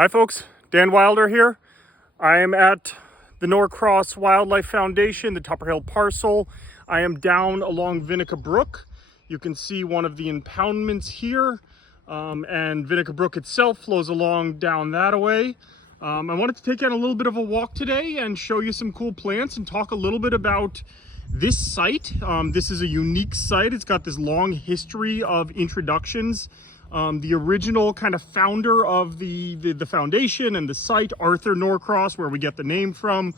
Hi folks, Dan Wilder here. I am at the Norcross Wildlife Foundation, the Tupper Hill parcel. I am down along Vinica Brook. You can see one of the impoundments here, and Vinica Brook itself flows along down that way. I wanted to take you on a little bit of a walk today and show you some cool plants and talk a little bit about this site. This is a unique site. It's got this long history of introductions. The original kind of founder of the foundation and the site, Arthur Norcross, where we get the name from,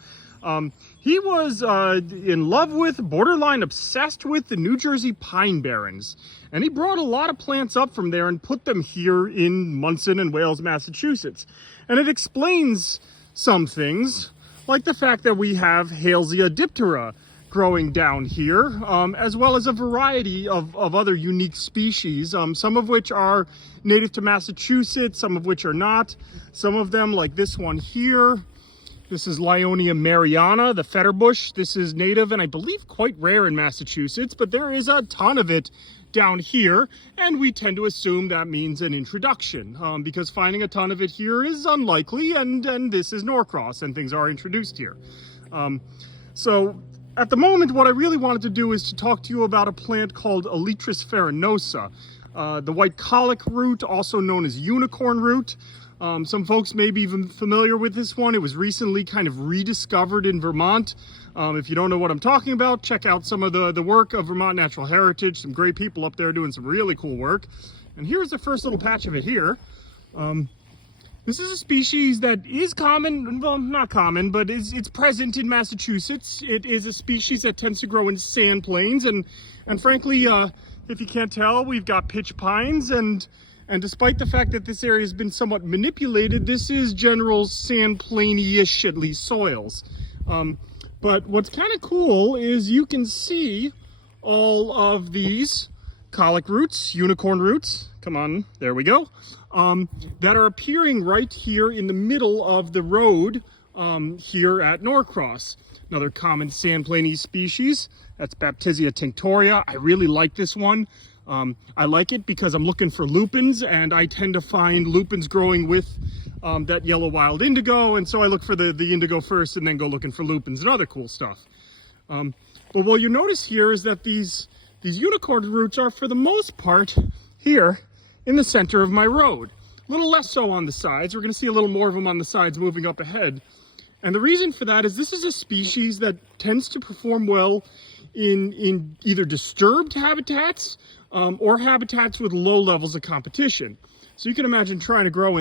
he was in love with, borderline obsessed with, the New Jersey Pine Barrens. And he brought a lot of plants up from there and put them here in Munson and Wales, Massachusetts. And it explains some things, like the fact that we have Halesia diptera growing down here, as well as a variety of other unique species, some of which are native to Massachusetts, some of which are not. Some of them, like this one here, this is Lyonia mariana, the fetterbush. This is native and I believe quite rare in Massachusetts, but there is a ton of it down here, and we tend to assume that means an introduction, because finding a ton of it here is unlikely, and this is Norcross, and things are introduced here. So at the moment, what I really wanted to do is to talk to you about a plant called Elytris farinosa, the white colic root, also known as unicorn root. Some folks may be even familiar with this one. It was recently kind of rediscovered in Vermont. If you don't know what I'm talking about, check out some of the work of Vermont Natural Heritage. Some great people up there doing some really cool work. And here's the first little patch of it here. This is a species that is common, well, not common, but it's present in Massachusetts. It is a species that tends to grow in sand plains, and frankly, if you can't tell, we've got pitch pines, and despite the fact that this area has been somewhat manipulated, this is general sand plainy-ish, at least, soils. But what's kind of cool is you can see all of these colic roots, unicorn roots, come on, there we go, that are appearing right here in the middle of the road here at Norcross. Another common sand plainy species, that's Baptisia tinctoria. I really like this one. I like it because I'm looking for lupins, and I tend to find lupins growing with that yellow wild indigo, and so I look for the indigo first and then go looking for lupins and other cool stuff. But what you notice here is that these unicorn roots are, for the most part, here in the center of my road. A little less so on the sides. We're going to see a little more of them on the sides moving up ahead. And the reason for that is this is a species that tends to perform well in either disturbed habitats or habitats with low levels of competition. So you can imagine trying to grow in